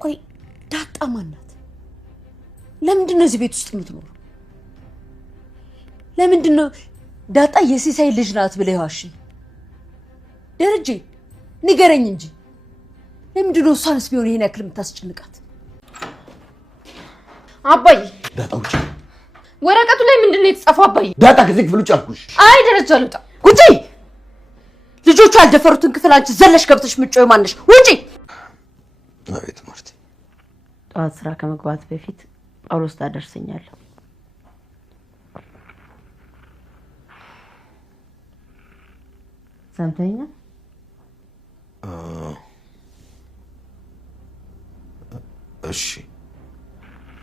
ቆይ ዳጣ ማናት? ለምንድን ነው እዚህ ቤት ውስጥ የምትኖረው? ለምንድን ነው ዳጣ የሲሳይ ልጅ ናት ብለህ ዋሽኝ? ደረጀ ንገረኝ እንጂ ለምንድን ነው እሷንስ ቢሆን ይሄን ያክል የምታስጨንቃት? አባዬ ዳጣ ውጪ። ወረቀቱ ላይ ምንድን ነው የተጻፈው? አባዬ ዳጣ ከዚህ ክፍል ውጪ አልኩሽ። አይ ደረጃ ልውጣ። ውጪ! ልጆቹ ያልደፈሩትን ክፍል አንቺ ዘለሽ ገብተሽ ምጮይ ማነሽ? ውጪ! አቤት ማርቲ። ጠዋት ስራ ከመግባት በፊት ጳውሎስ ታደርሰኛለህ። ሰምተኛል? እሺ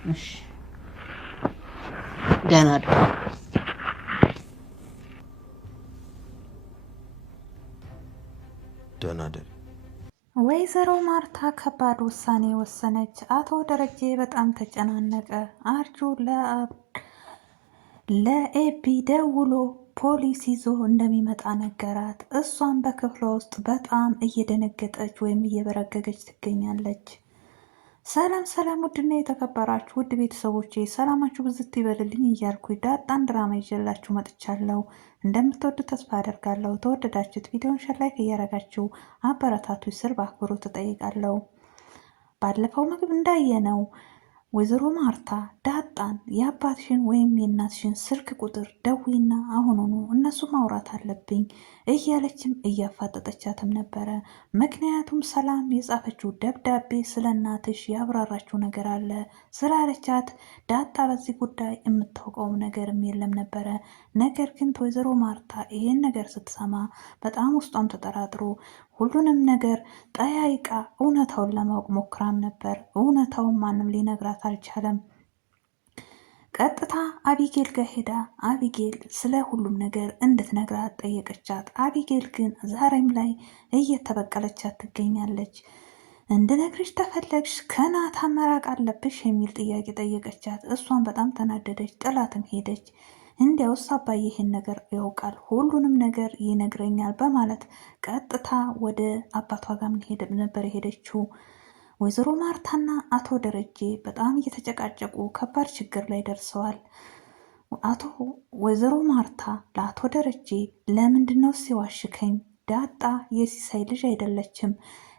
እሺ ደህና አይደል? ደህና አይደል? ወይዘሮ ማርታ ከባድ ውሳኔ ወሰነች። አቶ ደረጀ በጣም ተጨናነቀ። አርጁ ለኤቢ ደውሎ ፖሊስ ይዞ እንደሚመጣ ነገራት። እሷም በክፍሏ ውስጥ በጣም እየደነገጠች ወይም እየበረገገች ትገኛለች። ሰላም ሰላም! ውድና የተከበራችሁ ውድ ቤተሰቦቼ ሰላማችሁ ብዝት ይበልልኝ እያልኩ ዳጣን ድራማ ይዤላችሁ መጥቻለሁ። እንደምትወዱ ተስፋ አደርጋለሁ። ተወደዳችሁት ቪዲዮን ሼር ላይክ እያደረጋችሁ አበረታቱ ስር በአክብሮት እጠይቃለሁ። ባለፈው ምግብ እንዳየነው ወይዘሮ ማርታ ዳጣን የአባትሽን ወይም የእናትሽን ስልክ ቁጥር ደዊና አሁኑኑ እነሱ ማውራት አለብኝ እያለችም እያፋጠጠቻትም ነበረ። ምክንያቱም ሰላም የጻፈችው ደብዳቤ ስለ እናትሽ ያብራራችው ነገር አለ ስላለቻት ዳጣ በዚህ ጉዳይ የምታውቀውም ነገርም የለም ነበረ። ነገር ግን ወይዘሮ ማርታ ይህን ነገር ስትሰማ በጣም ውስጧም ተጠራጥሮ ሁሉንም ነገር ጠያይቃ እውነታውን ለማወቅ ሞክራም ነበር። እውነታውን ማንም ሊነግራት አልቻለም። ቀጥታ አቢጌል ጋር ሄዳ አቢጌል ስለ ሁሉም ነገር እንድትነግራት ጠየቀቻት። አቢጌል ግን ዛሬም ላይ እየተበቀለቻት ትገኛለች። እንድነግርሽ ተፈለግሽ ከናታን መራቅ አለብሽ የሚል ጥያቄ ጠየቀቻት። እሷን በጣም ተናደደች፣ ጥላትም ሄደች። እንዲያውስ አባዬ ይሄን ነገር ያውቃል፣ ሁሉንም ነገር ይነግረኛል በማለት ቀጥታ ወደ አባቷ ጋር ነበር የሄደችው። ወይዘሮ ማርታና አቶ ደረጀ በጣም እየተጨቃጨቁ ከባድ ችግር ላይ ደርሰዋል። ወይዘሮ ማርታ ለአቶ ደረጀ ለምንድን ነው ሲዋሽከኝ? ዳጣ የሲሳይ ልጅ አይደለችም።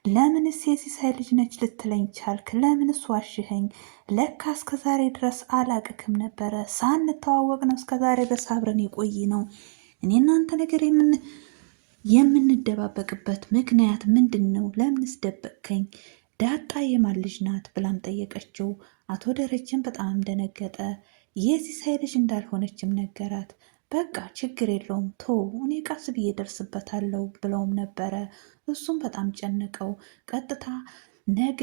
ለምንስ የሲሳይ ልጅ ነች ልትለኝ ቻልክ? ለምንስ ዋሽኸኝ? ለካ እስከ ዛሬ ድረስ አላቅክም ነበረ። ሳንተዋወቅ ነው እስከ ዛሬ ድረስ አብረን የቆይ ነው። እኔ እናንተ ነገር የምንደባበቅበት ምክንያት ምንድን ነው? ለምንስ ደበቅከኝ? ዳጣ የማን ልጅ ናት ብላም ጠየቀችው። አቶ ደረጀን በጣም ደነገጠ። የሲሳይ ልጅ እንዳልሆነችም ነገራት። በቃ ችግር የለውም ቶ እኔ ቀስ ብዬ ደርስበታለሁ ብለውም ነበረ። እሱም በጣም ጨነቀው። ቀጥታ ነገ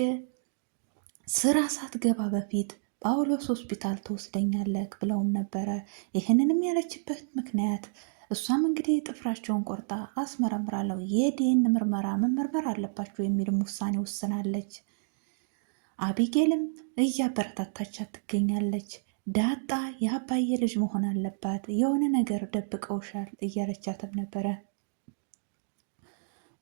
ስራ ሳትገባ በፊት ጳውሎስ ሆስፒታል ትወስደኛለህ ብለውም ነበረ። ይህንንም ያለችበት ምክንያት እሷም እንግዲህ ጥፍራቸውን ቆርጣ አስመረምራለሁ፣ የዲኤንኤ ምርመራ መመርመር አለባቸው የሚልም ውሳኔ ወስናለች። አቢጌልም እያበረታታቻት ትገኛለች። ዳጣ የአባዬ ልጅ መሆን አለባት፣ የሆነ ነገር ደብቀውሻል እያለቻትም ነበረ።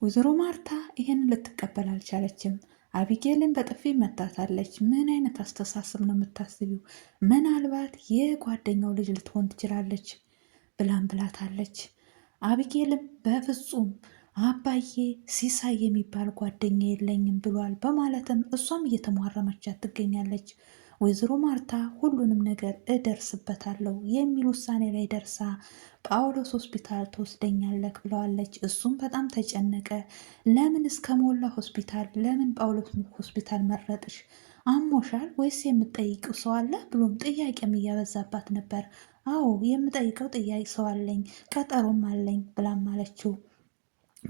ወይዘሮ ማርታ ይህን ልትቀበል አልቻለችም። አቢጌልን በጥፊ መታታለች። ምን አይነት አስተሳሰብ ነው የምታስቢው? ምናልባት የጓደኛው ልጅ ልትሆን ትችላለች ብላም ብላታለች። አቢጌልም በፍጹም አባዬ ሲሳይ የሚባል ጓደኛ የለኝም ብሏል በማለትም እሷም እየተሟረመቻት ትገኛለች። ወይዘሮ ማርታ ሁሉንም ነገር እደርስበታለሁ የሚል ውሳኔ ላይ ደርሳ ጳውሎስ ሆስፒታል ትወስደኛለህ ብለዋለች። እሱም በጣም ተጨነቀ። ለምን እስከ ሞላ ሆስፒታል፣ ለምን ጳውሎስ ሆስፒታል መረጥሽ? አሞሻል ወይስ የምጠይቀው ሰው አለ ብሎም ጥያቄም እያበዛባት ነበር። አዎ የምጠይቀው ጥያቄ ሰው አለኝ፣ ቀጠሮም አለኝ ብላም አለችው።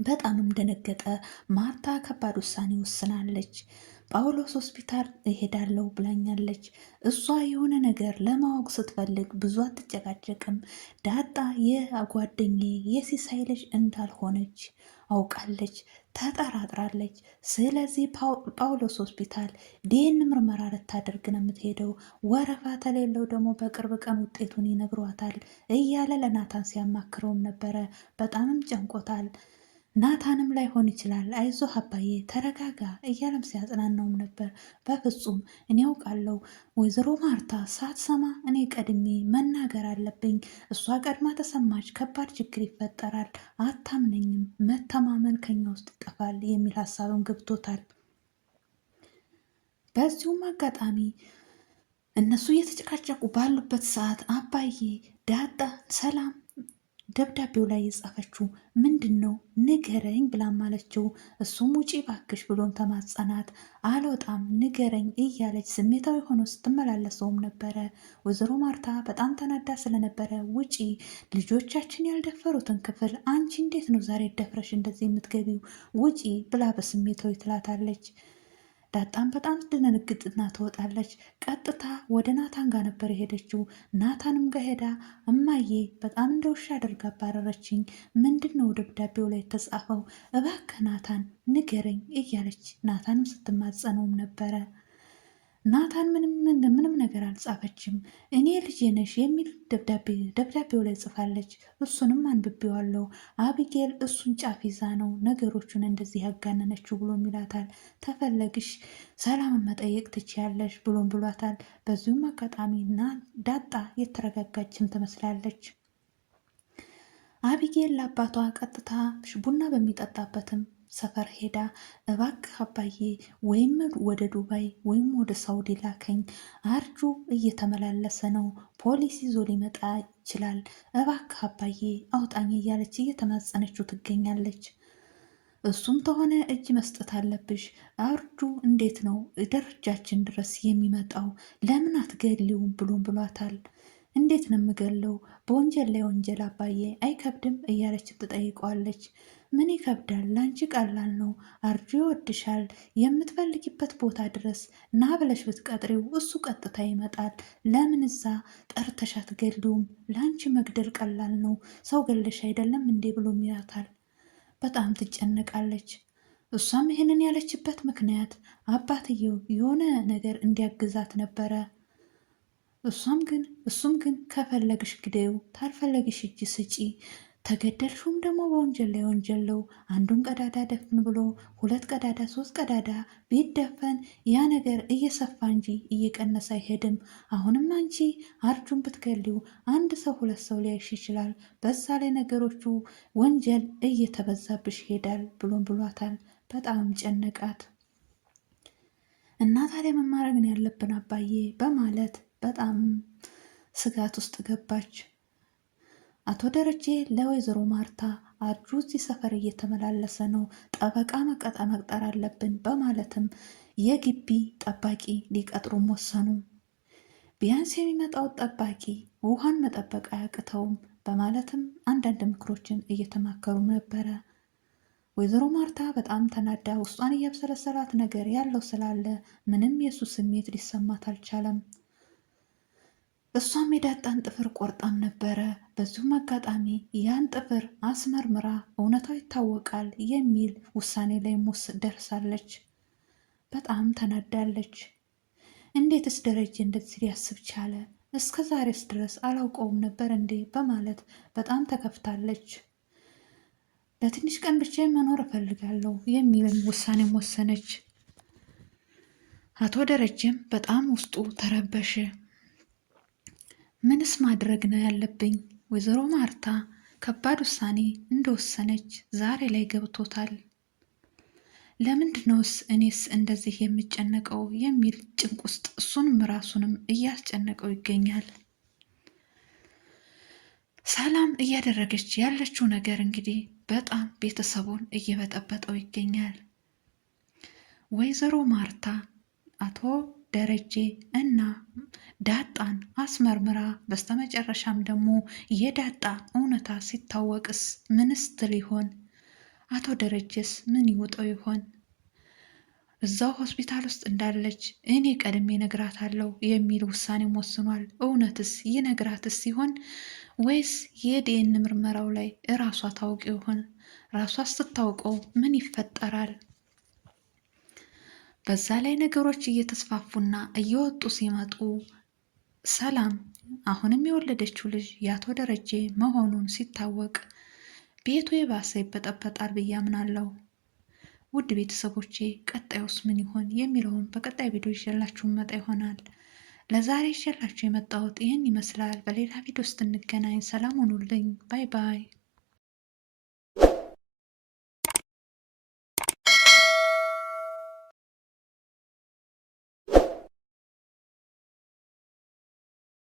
በጣምም ደነገጠ። ማርታ ከባድ ውሳኔ ወስናለች። ጳውሎስ ሆስፒታል እሄዳለሁ ብላኛለች። እሷ የሆነ ነገር ለማወቅ ስትፈልግ ብዙ አትጨቃጨቅም። ዳጣ የጓደኛዬ የሲሳይ ልጅ እንዳልሆነች አውቃለች፣ ተጠራጥራለች። ስለዚህ ጳውሎስ ሆስፒታል ዲኤንኤ ምርመራ ልታደርግ ነው የምትሄደው። ወረፋ ተሌለው ደግሞ በቅርብ ቀን ውጤቱን ይነግሯታል እያለ ለናታን ሲያማክረውም ነበረ። በጣምም ጨንቆታል። ናታንም ላይሆን ይችላል፣ አይዞህ አባዬ ተረጋጋ እያለም ሲያጽናናውም ነበር። በፍጹም እኔ ያውቃለሁ ወይዘሮ ማርታ ሳትሰማ እኔ ቀድሜ መናገር አለብኝ። እሷ ቀድማ ተሰማች ከባድ ችግር ይፈጠራል። አታምነኝም፣ መተማመን ከኛ ውስጥ ይጠፋል የሚል ሀሳብም ገብቶታል። በዚሁም አጋጣሚ እነሱ እየተጨቃጨቁ ባሉበት ሰዓት አባዬ ዳጣ ሰላም ደብዳቤው ላይ የጻፈችው ምንድን ነው ንገረኝ ብላም አለችው። እሱም ውጪ ባክሽ ብሎም ተማጸናት። አልወጣም ንገረኝ እያለች ስሜታዊ ሆኖ ስትመላለሰውም ነበረ። ወይዘሮ ማርታ በጣም ተናዳ ስለነበረ ውጪ፣ ልጆቻችን ያልደፈሩትን ክፍል አንቺ እንዴት ነው ዛሬ ደፍረሽ እንደዚህ የምትገቢው? ውጪ ብላ በስሜታዊ ትላታለች። ዳጣም በጣም ትደነግጥና ትወጣለች። ቀጥታ ወደ ናታን ጋር ነበር የሄደችው። ናታንም ጋር ሄዳ እማዬ በጣም እንደ ውሻ አድርጋ አባረረችኝ። ምንድን ነው ደብዳቤው ላይ የተጻፈው? እባክህ ናታን ንገረኝ እያለች ናታንም ስትማጸነውም ነበረ። ናታን ምንም ነገር አልጻፈችም። እኔ ልጄ ነሽ የሚል ደብዳቤው ላይ ጽፋለች። እሱንም አንብቤዋለሁ። አቢጌል እሱን ጫፍ ይዛ ነው ነገሮቹን እንደዚህ ያጋነነችው ብሎም ይላታል። ተፈለግሽ ሰላምን መጠየቅ ትችያለሽ ብሎም ብሏታል። በዚሁም አጋጣሚ ዳጣ የተረጋጋችም ትመስላለች። አቢጌል ለአባቷ ቀጥታ ቡና በሚጠጣበትም ሰፈር ሄዳ እባክህ አባዬ ወይም ወደ ዱባይ ወይም ወደ ሳውዲ ላከኝ፣ አርጁ እየተመላለሰ ነው፣ ፖሊስ ይዞ ሊመጣ ይችላል፣ እባክህ አባዬ አውጣኝ እያለች እየተማጸነችው ትገኛለች። እሱም ተሆነ እጅ መስጠት አለብሽ፣ አርጁ እንዴት ነው ደረጃችን ድረስ የሚመጣው? ለምን አትገሊውም ብሎም ብሏታል። እንዴት ነው የምገለው? በወንጀል ላይ ወንጀል አባዬ አይከብድም እያለች ትጠይቀዋለች። ምን ይከብዳል? ላንቺ ቀላል ነው። አርጁ ይወድሻል። የምትፈልጊበት ቦታ ድረስ ና ብለሽ ብትቀጥሪው እሱ ቀጥታ ይመጣል። ለምን እዛ ጠርተሽ አትገሊውም? ላንቺ መግደል ቀላል ነው። ሰው ገለሽ አይደለም እንዴ ብሎ ይላታል። በጣም ትጨነቃለች። እሷም ይህንን ያለችበት ምክንያት አባትየው የሆነ ነገር እንዲያግዛት ነበረ። እሱም ግን ከፈለግሽ ግደዩ፣ ታልፈለግሽ እጅ ስጪ፣ ተገደልሹም ደግሞ በወንጀል ላይ ወንጀል ነው። አንዱን ቀዳዳ ደፍን ብሎ 2 ቀዳዳ 3 ቀዳዳ ቢደፈን ያ ነገር እየሰፋ እንጂ እየቀነሰ አይሄድም። አሁንም አንቺ አርጁን ብትገሊው 1 ሰው 2 ሰው ሊያይሽ ይችላል። በዛ ላይ ነገሮቹ ወንጀል እየተበዛብሽ ይሄዳል ብሎም ብሏታል። በጣም ጨነቃት እና ታዲያ ምን ማድረግ ነው ያለብን አባዬ በማለት በጣም ስጋት ውስጥ ገባች። አቶ ደረጀ ለወይዘሮ ማርታ አርጁ እዚህ ሰፈር እየተመላለሰ ነው፣ ጠበቃ መቅጠር አለብን በማለትም የግቢ ጠባቂ ሊቀጥሩም ወሰኑ። ቢያንስ የሚመጣው ጠባቂ ውሃን መጠበቅ አያቅተውም በማለትም አንዳንድ ምክሮችን እየተማከሩም ነበረ። ወይዘሮ ማርታ በጣም ተናዳ ውስጧን እያብሰለሰላት ነገር ያለው ስላለ ምንም የሱ ስሜት ሊሰማት አልቻለም። እሷም የዳጣን ጥፍር ቆርጣም ነበረ። በዚሁም አጋጣሚ ያን ጥፍር አስመርምራ እውነታው ይታወቃል የሚል ውሳኔ ላይ ደርሳለች። በጣም ተናዳለች። እንዴትስ ደረጀ እንደዚህ ሊያስብ ቻለ? እስከ ዛሬስ ድረስ አላውቀውም ነበር እንዴ በማለት በጣም ተከፍታለች። ለትንሽ ቀን ብቻ መኖር እፈልጋለሁ የሚልን ውሳኔም ወሰነች። አቶ ደረጀም በጣም ውስጡ ተረበሸ። ምንስ ማድረግ ነው ያለብኝ? ወይዘሮ ማርታ ከባድ ውሳኔ እንደወሰነች ዛሬ ላይ ገብቶታል። ለምንድነውስ እኔስ እንደዚህ የምጨነቀው የሚል ጭንቅ ውስጥ እሱንም ራሱንም እያስጨነቀው ይገኛል። ሰላም እያደረገች ያለችው ነገር እንግዲህ በጣም ቤተሰቡን እየበጠበጠው ይገኛል። ወይዘሮ ማርታ አቶ ደረጀ እና ዳጣን አስመርምራ በስተመጨረሻም ደግሞ የዳጣ እውነታ ሲታወቅስ ምንስ ትል ይሆን? አቶ ደረጀስ ምን ይውጠው ይሆን? እዛው ሆስፒታል ውስጥ እንዳለች እኔ ቀድሜ እነግራታለሁ የሚል ውሳኔም ወስኗል። እውነትስ ይነግራትስ ሲሆን ወይስ የዲኤንኤ ምርመራው ላይ እራሷ ታውቅ ይሆን? ራሷ ስትታውቀው ምን ይፈጠራል? በዛ ላይ ነገሮች እየተስፋፉና እየወጡ ሲመጡ ሰላም አሁንም የወለደችው ልጅ የአቶ ደረጀ መሆኑን ሲታወቅ ቤቱ የባሰ ይበጠበጣል ብዬ አምናለሁ። ውድ ቤተሰቦቼ ቀጣዩስ ምን ይሆን የሚለውን በቀጣይ ቪዲዮ ይዤላችሁ መጣ ይሆናል። ለዛሬ ይዤላችሁ የመጣሁት ይህን ይመስላል። በሌላ ቪዲዮ ውስጥ እንገናኝ። ሰላም ሁኑልኝ። ባይ ባይ።